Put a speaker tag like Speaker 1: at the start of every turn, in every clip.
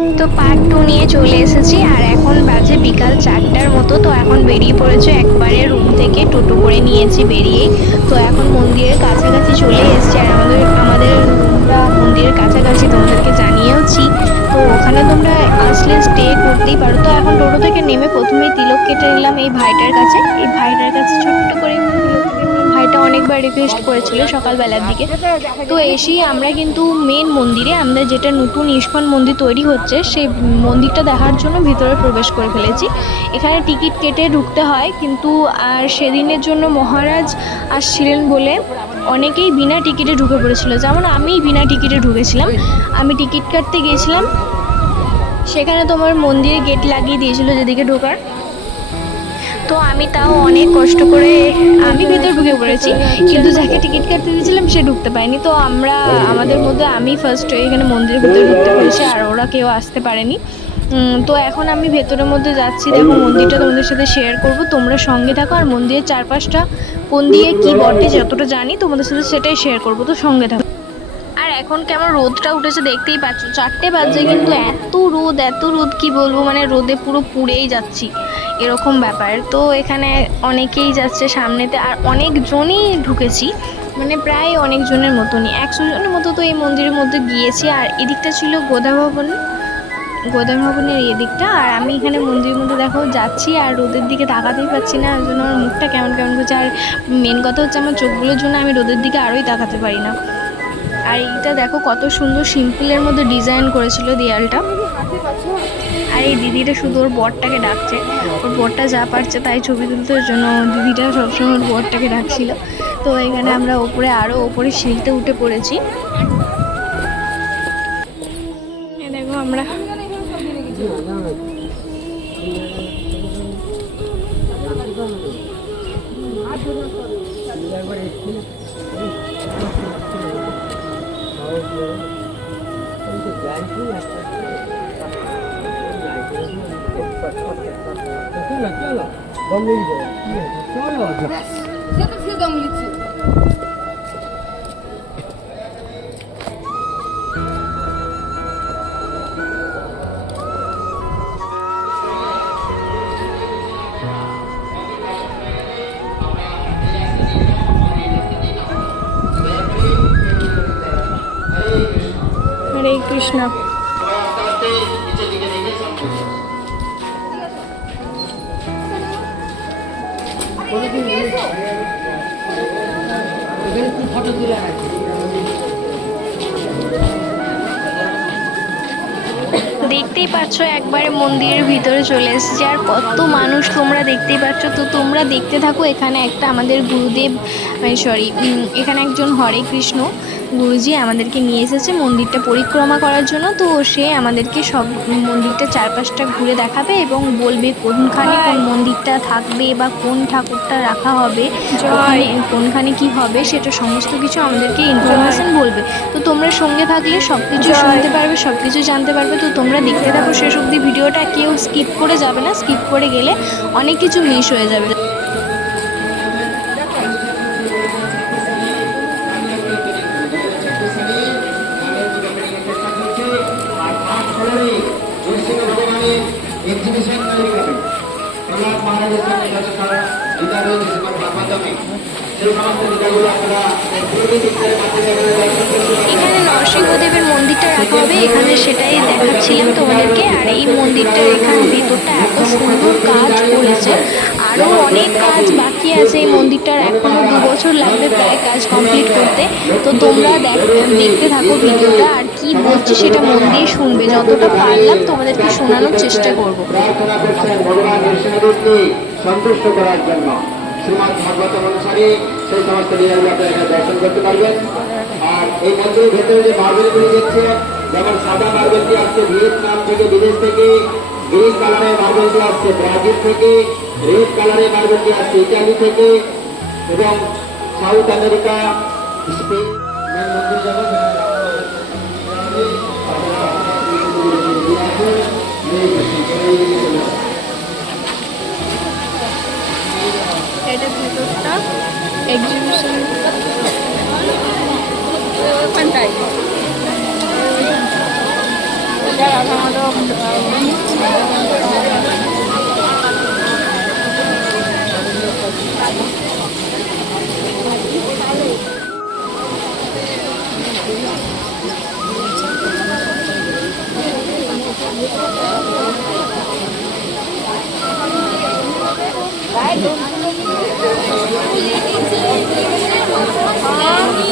Speaker 1: তো part two নিয়ে চলে এসেছি আর এখন বাজে বিকাল চারটার মতো, তো এখন বেরিয়ে পড়েছে একবারে রুম থেকে টোটো করে নিয়েছি বেরিয়ে। তো এখন মন্দিরের কাছাকাছি চলে এসেছি আর আমাদের আমাদের মন্দিরের কাছাকাছি তোমাদেরকে জানিয়েওছি। তো ওখানে তোমরা আসলে স্টে করতেই পারো। তো এখন টোটো থেকে নেমে প্রথমেই তিলক কেটে নিলাম এই ভাইটার কাছে। এই ভাইটার কাছে ছোট্ট করে তিলক। ভাইটা অনেকবার রিকোয়েস্ট করেছিল সকালবেলার দিকে। তো এসেই আমরা কিন্তু মেন মন্দিরে আমাদের যেটা নতুন ইস্কন মন্দির তৈরি হচ্ছে, সেই মন্দিরটা দেখার জন্য ভিতরে প্রবেশ করে ফেলেছি। এখানে টিকিট কেটে ঢুকতে হয়, কিন্তু আর সেদিনের জন্য মহারাজ আসছিলেন বলে অনেকেই বিনা টিকিটে ঢুকে পড়েছিল। যেমন আমি বিনা টিকিটে ঢুকেছিলাম, আমি টিকিট কাটতে গিয়েছিলাম, সেখানে তোমার মন্দিরে গেট লাগিয়ে দিয়েছিল যেদিকে ঢোকার। তো আমি তাও অনেক কষ্ট করে আমি ভেতর ঢুকে পড়েছি। কিন্তু যাকে টিকিট কাটতে দিয়েছিলাম, সে ঢুকতে পারেনি। তো আমরা, আমাদের মধ্যে আমি ফার্স্ট এখানে মন্দিরের ভিতরে ঢুকতে পেরেছি, আর ওরা কেউ আসতে পারেনি। তো এখন আমি ভেতরের মধ্যে যাচ্ছি। দেখো, মন্দিরটা তোমাদের সাথে শেয়ার করব। তোমরা সঙ্গে থাকো, আর মন্দিরের চারপাশটা কোন দিয়ে কী বটে, যতটা জানি তোমাদের সাথে সেটাই শেয়ার করব। তো সঙ্গে থাকো। এখন কেমন রোদটা উঠেছে দেখতেই পাচ্ছ? চারটে বাজে কিন্তু এত রোদ এত রোদ, কি বলব? মানে রোদে পুরো পুড়েই যাচ্ছি। এরকম ব্যাপার। তো এখানে অনেকেই যাচ্ছে সামনেতে আর অনেকজনই ঢুকেছি। মানে প্রায় অনেকজনের মতনই। একশো জনের মতো তো এই মন্দিরের মধ্যে গিয়েছি। আর এদিকটা ছিল গোদা ভবন। গোদা ভবনের এদিকটা। আর আমি এখানে মন্দিরের মধ্যে দেখো যাচ্ছি আর রোদের দিকে তাকাতেই পাচ্ছি না। ওই জন্য আমার মুখটা কেমন কেমন করছে। আর মেন কথা হচ্ছে আমার চোখগুলোর জন্য আমি রোদের দিকে আরোই তাকাতে পারি না। আর এইটা দেখো কত সুন্দর সিম্পলের মধ্যে ডিজাইন করেছিল দেয়ালটা। আর এই দিদিটা শুধু ওর বরটাকে ডাকছে। ওর বরটা যা পারছে তাই ছবি তুলতে জন্য দিদিটা সবসময় ওর বরটাকে ডাকছিল। তো এখানে আমরা ওপরে আরও ওপরে সিঁড়িতে উঠে পড়েছি। দেখো আমরা। 我，我，我。কৃষ্ণ। দেখতেই পাচ্ছ, একবারে মন্দিরের ভিতরে চলে এসেছে। আর কত মানুষ তোমরা দেখতেই পাচ্ছ। তো তোমরা দেখতে থাকো, এখানে একটা আমাদের গুরুদেব সরি এখানে একজন হরে কৃষ্ণ। গুরুজি আমাদেরকে নিয়ে এসেছে মন্দিরটা পরিক্রমা করার জন্য। তো সে আমাদেরকে সব মন্দিরটা চারপাশটা ঘুরে দেখাবে এবং বলবে কোনখানে কোন মন্দিরটা থাকবে বা কোন ঠাকুরটা রাখা হবে কোনখানে কি হবে সেটা সমস্ত কিছু আমাদেরকে ইনফরমেশন বলবে। তো তোমরা সঙ্গে থাকলে সব কিছু শুনতে পারবে সব কিছু জানতে পারবে। তো তোমরা দেখতে থাকো শেষ অবধি ভিডিওটা কেউ স্কিপ করে যাবে না। স্কিপ করে গেলে অনেক কিছু মিস হয়ে যাবে। এখানে নরসিংহদেবের মন্দিরটা রাখা হবে, এখানে সেটাই দেখাচ্ছিলাম তোমাদেরকে। আর এই মন্দিরটার এখানে ভেতরটা এত সুন্দর কাজ করেছে। আরও অনেক কাজ বাকি আছে এই মন্দিরটার এখনও দু বছর লাগবে প্রায় কাজ কমপ্লিট করতে। তো তোমরা দেখ- দেখতে থাকো ভিডিওটা, আর কি বলছি সেটা মন দিয়ে শুনবে। যতটা পারলাম তোমাদেরকে শোনানোর চেষ্টা করব।
Speaker 2: সন্তুষ্ট করার জন্য। ভাগবত সেই সমস্ত লীলাগুলো আপনারা দর্শন করতে পারবেন আর এই মন্দিরের ভেতরে যে মার্বেলগুলি দেখছে যেমন সাদা মার্বেলটি আসছে ভিয়েতনাম থেকে বিদেশ থেকে গ্রিন কালারের মার্বেলটি আসছে ব্রাজিল থেকে, রেড কালারের মার্বেলটি আসছে ইটালি থেকে, এবং সাউথ আমেরিকা
Speaker 1: এটা ভেতরটা। Exhibition.
Speaker 3: Quan cảnh. Đây là thằng đâu. Thank you. হরে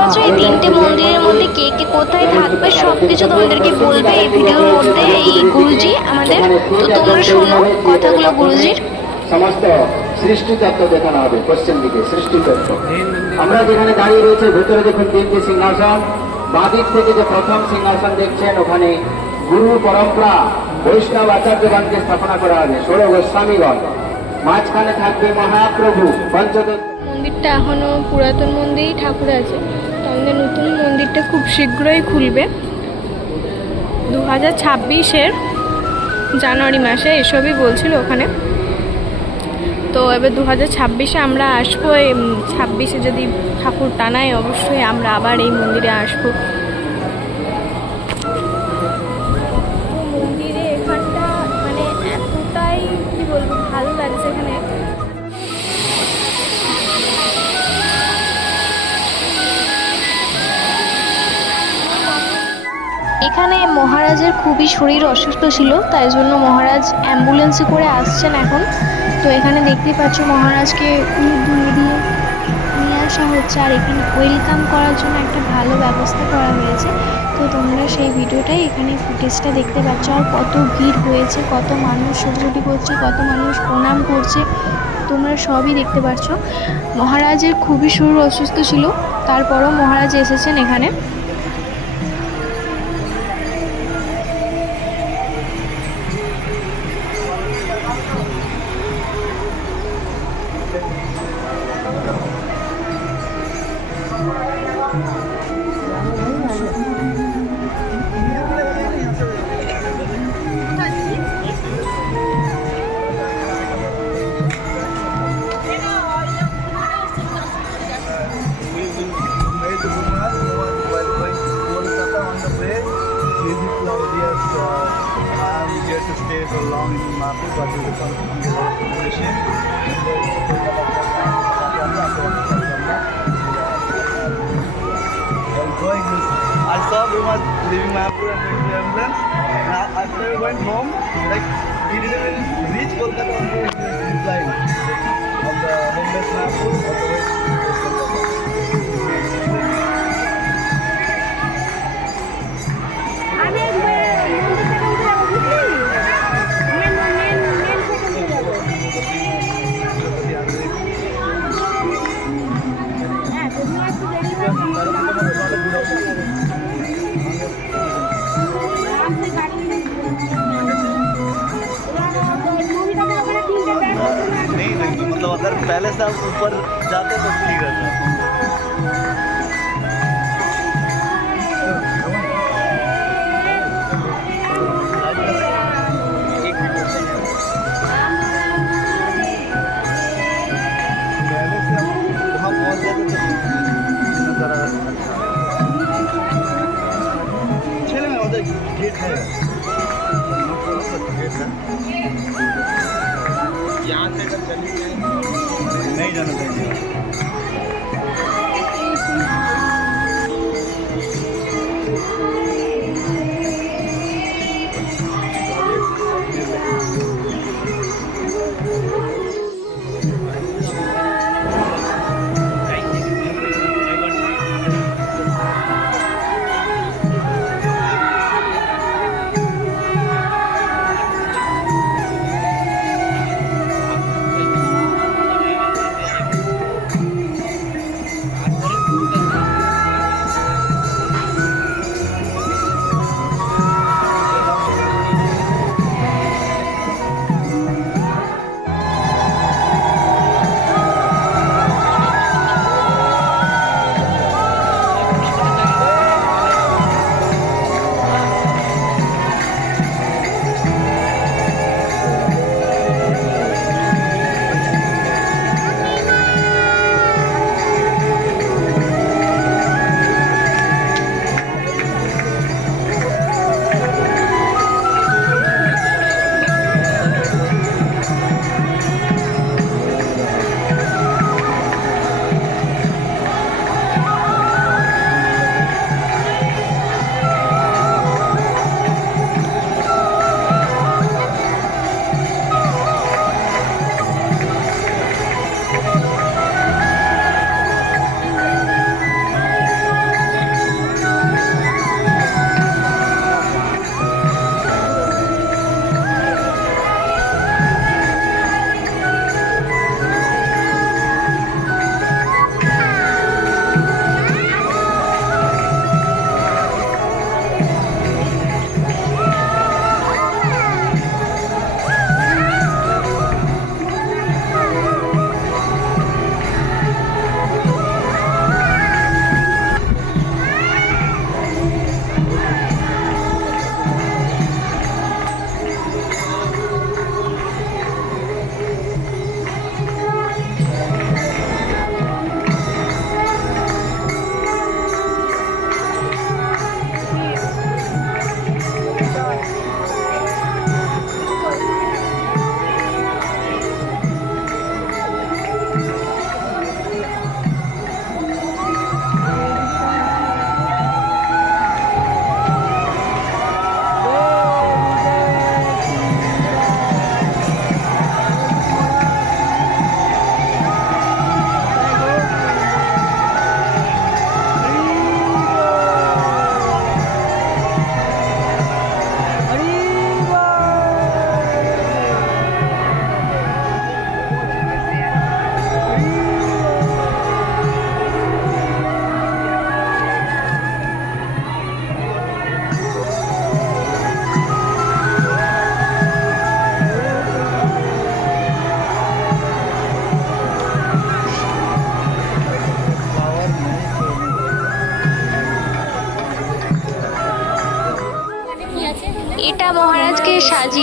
Speaker 1: পাচ্ছ এই তিনটে মন্দিরের মধ্যে কে কে কোথায় থাকবে সবকিছু তোমাদেরকে বলবে এই ভিডিওর মধ্যে এই গুরুজি আমাদের। তো তোমরা শোনো কথাগুলো গুরুজির।
Speaker 2: সমস্ত সৃষ্টি তত্ত্ব দেখানো হবে পশ্চিম দিকে সৃষ্টি তত্ত্ব। আমরা যেখানে দাঁড়িয়ে রয়েছে ভেতরে দেখুন তিনটি সিংহাসন। বাদিক থেকে যে প্রথম সিংহাসন দেখছেন ওখানে গুরু পরম্পরা বৈষ্ণব আচার্যগণকে স্থাপনা করা হবে ষোলো গোস্বামীগণ। মাঝখানে থাকবে মহাপ্রভু পঞ্চদশ।
Speaker 3: মন্দিরটা এখনও পুরাতন মন্দিরই ঠাকুর আছে। আমাদের নতুন মন্দিরটা খুব শীঘ্রই খুলবে। দু হাজার ছাব্বিশের জানুয়ারি মাসে এসবই বলছিল ওখানে। তো এবার দু হাজার ছাব্বিশে আমরা আসব, এই ছাব্বিশে যদি ঠাকুর টানায় অবশ্যই আমরা আবার এই মন্দিরে আসব। এখানে
Speaker 1: মহারাজের খুবই শরীর অসুস্থ ছিল, তাই জন্য মহারাজ অ্যাম্বুলেন্সে করে আসছেন এখন। তো এখানে দেখতে পাচ্ছ মহারাজকে ধুয়ে দিয়ে নিয়ে আসা হচ্ছে, আর এখানে ওয়েলকাম করার জন্য একটা ভালো ব্যবস্থা করা হয়েছে। তো তোমরা সেই ভিডিওটাই এখানে ফুটেজটা দেখতে পাচ্ছ, আর কত ভিড় হয়েছে, কত মানুষ ছোটাছুটি করছে কত মানুষ প্রণাম করছে, তোমরা সবই দেখতে পাচ্ছ। মহারাজের খুবই শরীর অসুস্থ ছিল, তারপরও মহারাজ এসেছেন এখানে।
Speaker 4: I saw Bhumas leaving Mapu and going to ambulance. Now after went home, like he didn't even reach Kolkata on the zip line of the homeless Mapu all the way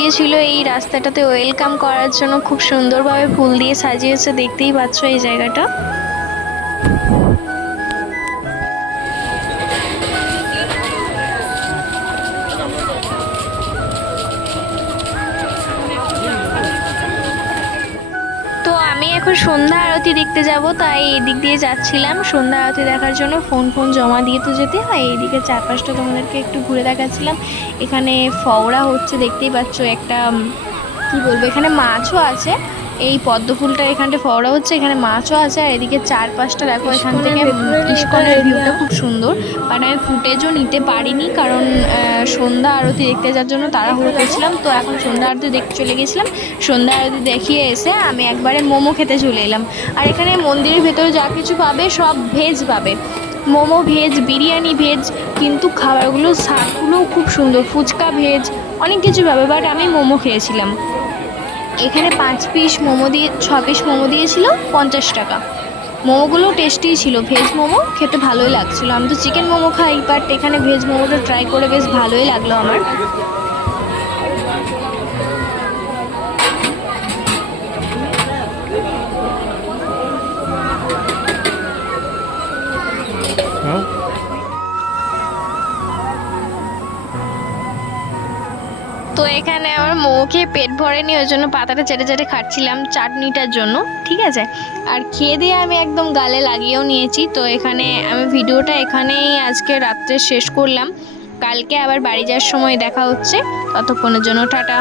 Speaker 1: সাজিয়েছিল এই রাস্তাটাতে ওয়েলকাম করার জন্য। খুব সুন্দরভাবে ফুল দিয়ে সাজিয়েছে, দেখতেই পাচ্ছ এই জায়গাটা। সন্ধ্যা আরতি দেখতে যাব, তাই এদিক দিয়ে যাচ্ছিলাম। সন্ধ্যা আরতি দেখার জন্য ফোন ফোন জমা দিয়ে তো যেতে হয়। এইদিকে চারপাশটা তোমাদেরকে একটু ঘুরে দেখাচ্ছিলাম। এখানে ফওড়া হচ্ছে, দেখতেই পাচ্ছ একটা কি বলব, এখানে মাছও আছে। এই পদ্ম ফুলটা এখানটা ফওড়া হচ্ছে এখানে মাছও আছে আর এদিকে চারপাশটা দেখো এখান থেকে ইস্কনের ভিউটা খুব সুন্দর। বাট আমি ফুটেজও নিতে পারিনি কারণ সন্ধ্যা আরতি দেখতে যাওয়ার জন্য তাড়াহুড়ো করছিলাম তো এখন সন্ধ্যা আরতি দেখতে চলে গেছিলাম। সন্ধ্যা আরতি দেখিয়ে এসে আমি একবারে মোমো খেতে চলে এলাম। আর এখানে মন্দিরের ভেতরে যা কিছু পাবে সব ভেজ পাবে। মোমো ভেজ বিরিয়ানি ভেজ কিন্তু খাবারগুলো স্বাদগুলোও খুব সুন্দর ফুচকা ভেজ অনেক কিছু পাবে বাট আমি মোমো খেয়েছিলাম। এখানে পাঁচ পিস মোমো দিয়ে, ছ পিস মোমো দিয়েছিল, পঞ্চাশ টাকা। মোমোগুলো টেস্টি ছিল ভেজ মোমো খেতে ভালোই লাগছিল। আমি তো চিকেন মোমো খাই বাট এখানে ভেজ মোমোটা ট্রাই করে বেশ ভালোই লাগল আমার। এখানে আমার মোমো খেয়ে পেট ভরেনি, ওই জন্য পাতাটা চেটে চেটে খাচ্ছিলাম চাটনিটার জন্য, ঠিক আছে? আর খেয়ে দিয়ে আমি একদম গালে লাগিয়েও নিয়েছি। তো এখানে আমি ভিডিওটা এখানেই আজকে রাত্রে শেষ করলাম। কালকে আবার বাড়ি যাওয়ার সময় দেখা হচ্ছে। ততক্ষণের জন্য টাটা।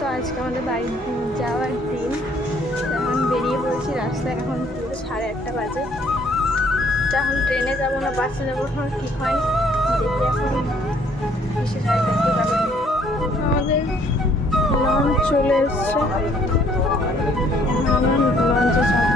Speaker 3: তো আজকে আমাদের বাড়ি যাওয়ার দিন। এখন বেরিয়ে পড়েছি রাস্তায়, এখন সাড়ে আটটা বাজে। এখন ট্রেনে যাব না, বাসে যাব ঠিক হয়নি। দেখি এখন যাই আমাদের লঞ্চ চলে এসছে। আমরা লঞ্চে চাপবো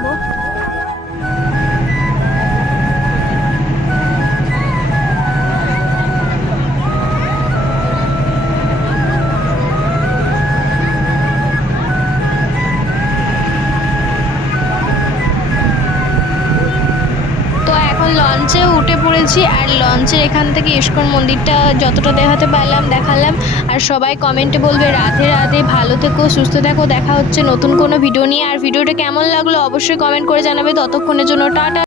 Speaker 1: পড়েছি আর লঞ্চের এখান থেকে ইস্কন মন্দিরটা যতটা দেখাতে পারলাম, দেখালাম। আর সবাই কমেন্টে বলবে, রাধে রাধে, ভালো থেকো, সুস্থ থেকো, দেখা হচ্ছে নতুন কোনো ভিডিও নিয়ে। আর ভিডিওটা কেমন লাগল অবশ্যই কমেন্ট করে জানাবে। ততক্ষণের জন্য টাটা।